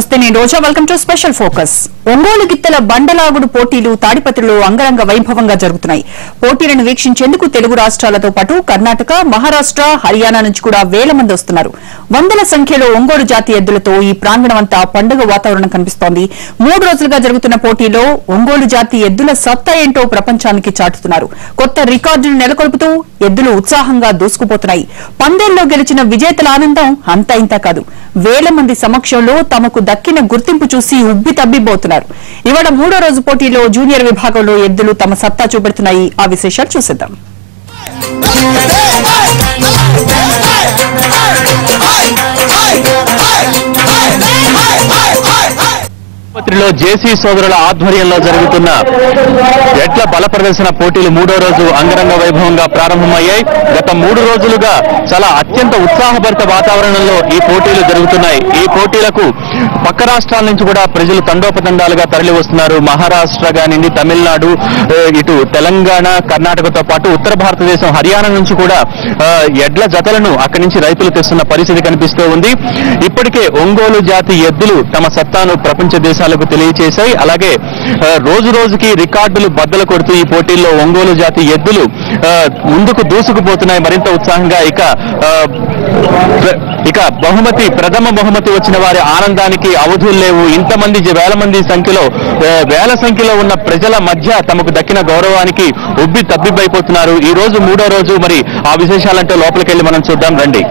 నమస్తే, నేను Roja. Welcome to special focus. Ongole గిత్తల బండలాగుడు పోటీలు తాడిపత్రిలో అంగరంగ వైభవంగా జరుగుతున్నాయి. పోటీలను వీక్షించేందుకు తెలుగు రాష్ట్రాలతో పాటు కర్ణాటక, మహారాష్ట్ర, హర్యానా నుంచి కూడా వేల మంది వస్తున్నారు. వందల సంఖ్యలో ఒంగోలు జాతి ఎద్దులతో ఈ ప్రాంగణమంతా పండుగ వాతావరణం కనిపిస్తోంది. 3 రోజులుగా జరుగుతున్న పోటీలో ఒంగోలు జాతి ఎద్దుల సత్తా ఏంటో ప్రపంచానికి చాటుతున్నారు. కొత్త రికార్డులు నెలకొల్పుతూ ఎద్దులు ఉత్సాహంగా దూసుకుపోతున్నాయి. పందేల్లో గెలిచిన విజేతల ఆనందం అంతా ఇంతా కాదు. వేల మంది సమక్షంలో తమకు దక్కిన గుర్తింపు చూసి ఉబ్బి తబ్బిబోతున్నారు. ఇవాళ 3వ రోజు పోటీలో జూనియర్ విభాగంలో ఎద్దులు తమ సత్తా చూపెడుతున్నాయి. ఆ విశేషాలు చూసేద్దాం. తాడిపత్రిలో జేసీ సోదరుల ఆధ్వర్యంలో జరుగుతున్న ఎడ్ల బల ప్రదర్శన పోటీలు 3వ రోజు అంగరంగ వైభవంగా ప్రారంభమయ్యాయి. గత 3 రోజులుగా చాలా అత్యంత ఉత్సాహభరిత వాతావరణంలో ఈ పోటీలు జరుగుతున్నాయి. ఈ పోటీలకు పక్క రాష్ట్రాల నుంచి కూడా ప్రజలు తండోపతండాలుగా తరలి వస్తున్నారు. మహారాష్ట్ర కానివ్వండి, తమిళనాడు, ఇటు తెలంగాణ, కర్ణాటకతో పాటు ఉత్తర భారతదేశం, హర్యానా నుంచి కూడా ఎడ్ల జతలను అక్కడి నుంచి రైతులు తెస్తున్న పరిస్థితి కనిపిస్తూ ఉంది. ఇప్పటికే ఒంగోలు జాతి ఎద్దులు తమ సత్తాను ప్రపంచ దేశాలకు తెలియచేశాయి. అలాగే రోజు రోజుకి రికార్డులు బద్దలు కొడుతూ ఈ పోటీల్లో ఒంగోలు జాతి ఎద్దులు ముందుకు దూసుకుపోతున్నాయి మరింత ఉత్సాహంగా. ఇక ప్రథమ బహుమతి వచ్చిన వారి ఆనందానికి అవధులు లేవు. ఇంతమంది వేల సంఖ్యలో ఉన్న ప్రజల మధ్య తమకు దక్కిన గౌరవానికి ఉబ్బి తబ్బిబ్బైపోతున్నారు. ఈ రోజు 3వ రోజు. మరి ఆ విశేషాలంటే లోపలికెళ్లి మనం చూద్దాం రండి.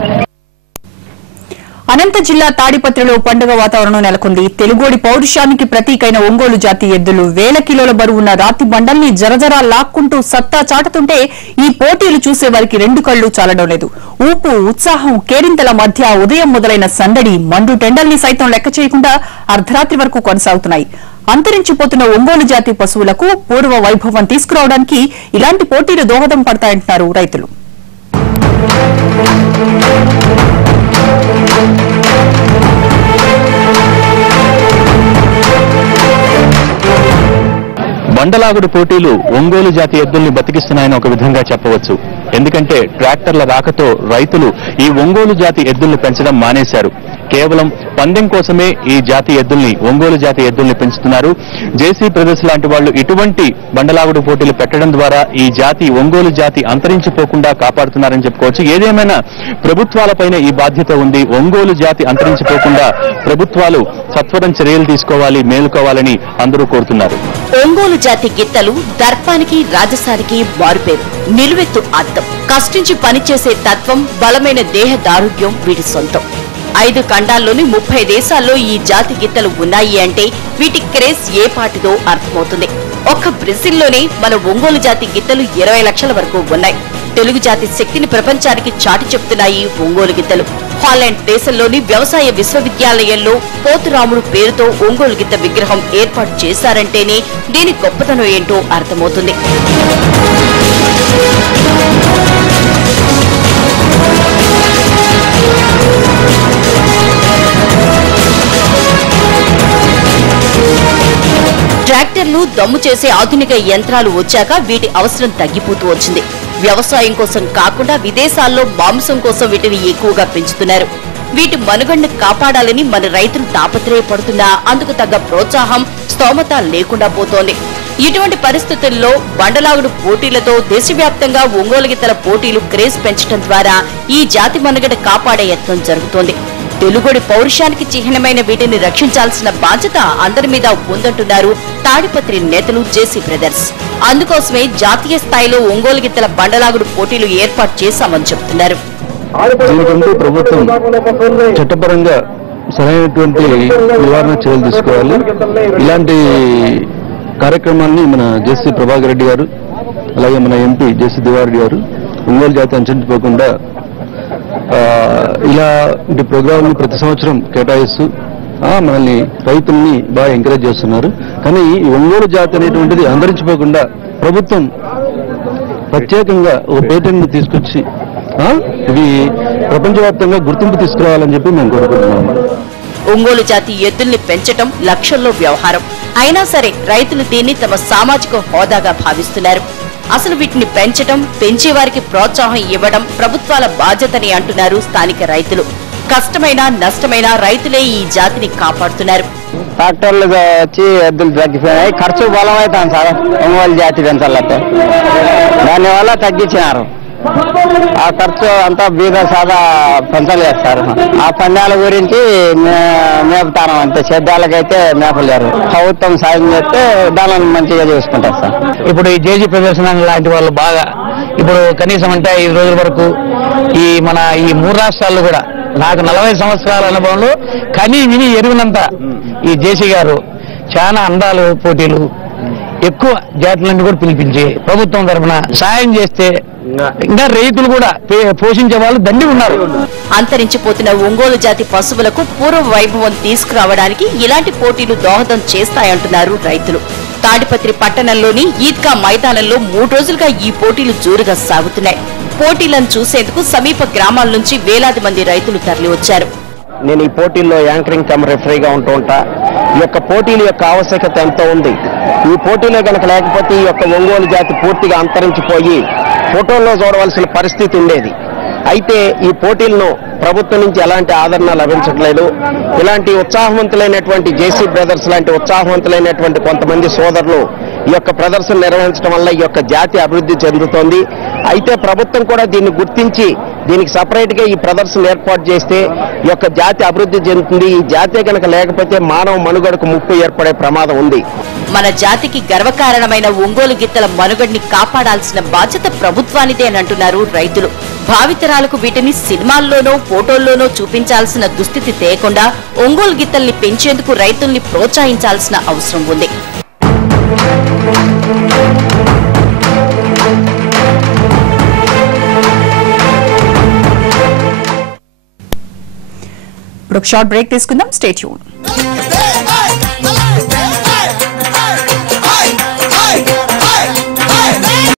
అనంత జిల్లా తాడిపత్రిలో పండుగ వాతావరణం నెలకొంది. తెలుగోడి పౌరుషానికి ప్రతీకైన ఒంగోలు జాతి ఎద్దులు వేల కిలోల బరువున్న రాతి బండల్ని జరజరా లాక్కుంటూ సత్తా చాటుతుంటే ఈ పోటీలు చూసే వారికి 2 కళ్లు చాలడం లేదు. ఊపు, ఉత్సాహం, కేరింతల మధ్య ఉదయం మొదలైన సందడి మండు టెండల్ని సైతం లెక్క చేయకుండా అర్ధరాత్రి వరకు కొనసాగుతున్నాయి. అంతరించిపోతున్న ఒంగోలు జాతి పశువులకు పూర్వ వైభవం తీసుకురావడానికి ఇలాంటి పోటీలు దోహదం పడతాయంటున్నారు రైతులు. బండలాగుడు పోటీలు ఒంగోలు జాతి ఎద్దుల్ని బతికిస్తున్నాయని ఒక విధంగా చెప్పవచ్చు. ఎందుకంటే ట్రాక్టర్ల రాకతో రైతులు ఈ ఒంగోలు జాతి ఎద్దుల్ని పెంచడం మానేశారు. కేవలం పందెం కోసమే ఈ జాతి ఎద్దుల్ని, ఒంగోలు జాతి ఎద్దుల్ని పెంచుతున్నారు. జేసీ బ్రదర్స్ లాంటి వాళ్ళు ఇటువంటి బండలాగుడు పోటీలు పెట్టడం ద్వారా ఈ జాతి, ఒంగోలు జాతి అంతరించిపోకుండా కాపాడుతున్నారని చెప్పుకోవచ్చు. ఏదేమైనా ప్రభుత్వాలపైన ఈ బాధ్యత ఉంది. ఒంగోలు జాతి అంతరించిపోకుండా ప్రభుత్వాలు సత్వరం చర్యలు తీసుకోవాలి, మేలుకోవాలని అందరూ కోరుతున్నారు. ఒంగోలు జాతి గిత్తలు దర్పానికి, రాజసానికి మారుపేరు. నిలువెత్తు అద్దం, కష్టించి పనిచేసే తత్వం, బలమైన దేహ దారుఢ్యం వీటి సొంతం. 5 ఖండాల్లోని 30 దేశాల్లో ఈ జాతి గిత్తలు ఉన్నాయి అంటే వీటి క్రేజ్ ఏ పాటిదో అర్థమవుతుంది. ఒక్క బ్రెజిల్లోనే మన ఒంగోలు జాతి గిత్తలు 20 లక్షల వరకు ఉన్నాయి. తెలుగు జాతి శక్తిని ప్రపంచానికి చాటి చెప్తున్నాయి ఒంగోలు గిత్తలు. హాలాండ్ దేశంలోని వ్యవసాయ విశ్వవిద్యాలయంలో పోతురాముడు పేరుతో ఒంగోలు గిత్త విగ్రహం ఏర్పాటు చేశారంటేనే దీని గొప్పతనం ఏంటో అర్థమవుతుంది. ట్రాక్టర్లు, దమ్ము చేసే ఆధునిక యంత్రాలు వచ్చాక వీటి అవసరం తగ్గిపోతూ వచ్చింది. వ్యవసాయం కోసం కాకుండా విదేశాల్లో మాంసం కోసం వీటిని ఎక్కువగా పెంచుతున్నారు. వీటి మనుగడను కాపాడాలని మన రైతులు తాపత్రయపడుతున్నా అందుకు తగ్గ ప్రోత్సాహం, స్తోమత లేకుండా పోతోంది. ఇటువంటి పరిస్థితుల్లో బండలాగుడు పోటీలతో దేశవ్యాప్తంగా ఒంగోలు గిత్తల పోటీలు క్రేజ్ పెంచడం ద్వారా ఈ జాతి మనుగడ కాపాడే యత్నం జరుగుతోంది. తెలుగుడి పౌరుషానికి చిహ్నమైన వీటిని రక్షించాల్సిన బాధ్యత అందరి మీద ఉందంటున్నారు తాడిపత్రి నేతలు జేసీ బ్రదర్స్. అందుకోసమే జాతీయ స్థాయిలో ఒంగోలు గిత్తల బండలాగుడు పోటీలు ఏర్పాటు చేశామని చెబుతున్నారు. దీనికంటూ ప్రభుత్వం చట్టపరంగా సరైనటువంటి నివారణ చర్యలు తీసుకోవాలి. ఇలాంటి కార్యక్రమాన్ని మన జేసీ ప్రభాకర్ రెడ్డి గారు, అలాగే మన ఎంపీ జేసీ దివారెడ్డి గారు ఒంగోలు జాతి అంచపోకుండా ఇలాంటి ప్రోగ్రాంని ప్రతి సంవత్సరం కేటాయిస్తూ మనల్ని, రైతుల్ని బాగా ఎంకరేజ్ చేస్తున్నారు. కానీ ఈ ఒంగోలు జాతి అనేటువంటిది అంతరించిపోకుండా ప్రభుత్వం ప్రత్యేకంగా ఒక పేటెంట్ తీసుకొచ్చి ఇవి ప్రపంచవ్యాప్తంగా గుర్తింపు తీసుకురావాలని చెప్పి మేము కోరుకుంటున్నాము. ఒంగోలు జాతి ఎద్దుల్ని పెంచటం లక్షల్లో వ్యవహారం అయినా సరే రైతులు దీన్ని తమ సామాజిక హోదాగా భావిస్తున్నారు. అసలు వీటిని పెంచడం, పెంచేవారికి ప్రోత్సాహం ఇవ్వడం ప్రభుత్వాల బాధ్యతని అంటున్నారు స్థానిక రైతులు. కష్టమైన నష్టమైన రైతులే ఈ జాతిని కాపాడుతున్నారు. ట్రాక్టర్లు వచ్చి ఎద్దులు తగ్గిపోయినాయి, ఖర్చు బలం అవుతాను సార్. ఒంగోలు జాతి పెంచాలంటే దానివల్ల తగ్గించినారు. ఆ ఖర్చు అంతా బీద సాదా పెంచలేదు సార్. ఆ పందాల గురించి మేపుతాను అంతే, సేద్యాలకైతే మేపలేరు. ప్రభుత్వం సాయం చేస్తే దానిని మంచిగా చూసుకుంటారు సార్. ఇప్పుడు ఈ జేజీ ప్రదర్శన లాంటి వాళ్ళు బాగా ఇప్పుడు కనీసం అంటే 5 రోజుల వరకు ఈ 3 రాష్ట్రాల్లో కూడా నాకు 40 సంవత్సరాల అనుభవంలో కనీ విని ఎరువునంతా ఈ జేసీ గారు చాలా అందాలు పోటీలు ఎక్కువ జాతులన్నీ కూడా పిలిపించి ప్రభుత్వం తరఫున సాయం చేస్తే ఇంకా రైతులు కూడా పోషించే వాళ్ళు దండి ఉన్నారు. అంతరించిపోతున్న ఒంగోలు జాతి పశువులకు పూర్వ వైభవం తీసుకురావడానికి ఇలాంటి పోటీలు దోహదం చేస్తాయంటున్నారు రైతులు. తాడిపత్రి పట్టణంలోని ఈద్గా మైదానంలో 3 రోజులుగా ఈ పోటీలు జోరుగా సాగుతున్నాయి. పోటీలను చూసేందుకు సమీప గ్రామాల నుంచి వేలాది మంది రైతులు తరలివచ్చారు. నేను ఈ పోటీల్లో యాంకరింగ్ కమ్ రెఫరీగా ఉంటూ ఉంటా. ఈ యొక్క పోటీల యొక్క ఆవశ్యకత ఎంతో ఉంది. ఈ పోటీలో కనుక లేకపోతే ఈ యొక్క ఒంగోలు జాతి పూర్తిగా అంతరించిపోయి ఫోటోల్లో చూడవలసిన పరిస్థితి ఉండేది. అయితే ఈ పోటీలను ప్రభుత్వం నుంచి ఎలాంటి ఆదరణ లభించట్లేదు. ఇలాంటి ఉత్సాహవంతులైనటువంటి జేసీ బ్రదర్స్ లాంటి ఉత్సాహవంతులైనటువంటి కొంతమంది సోదరులు ఈ యొక్క ప్రదర్శన నిర్వహించడం వల్ల ఈ యొక్క జాతి అభివృద్ధి చెందుతోంది. అయితే ప్రభుత్వం కూడా దీన్ని గుర్తించి దీనికి సపరేట్ గా ఈ ప్రదర్శన ఏర్పాటు చేస్తే ఈ యొక్క జాతి అభివృద్ధి చెందుతుంది. ఈ జాతే కనుక లేకపోతే మానవ మనుగడకు ముప్పు ఏర్పడే ప్రమాదం ఉంది. మన జాతికి గర్వకారణమైన ఒంగోలు గిత్తల మనుగడని కాపాడాల్సిన బాధ్యత ప్రభుత్వానిదే అని అంటున్నారు రైతులు. భావితరాలకు వీటిని సినిమాల్లోనో ఫోటోల్లోనో చూపించాల్సిన దుస్థితి తేకుండా ఒంగోలు గిత్తల్ని పెంచేందుకు రైతుల్ని ప్రోత్సహించాల్సిన అవసరం ఉంది. ఇప్పుడు షార్ట్ బ్రేక్ తీసుకుందాం. Stay tune.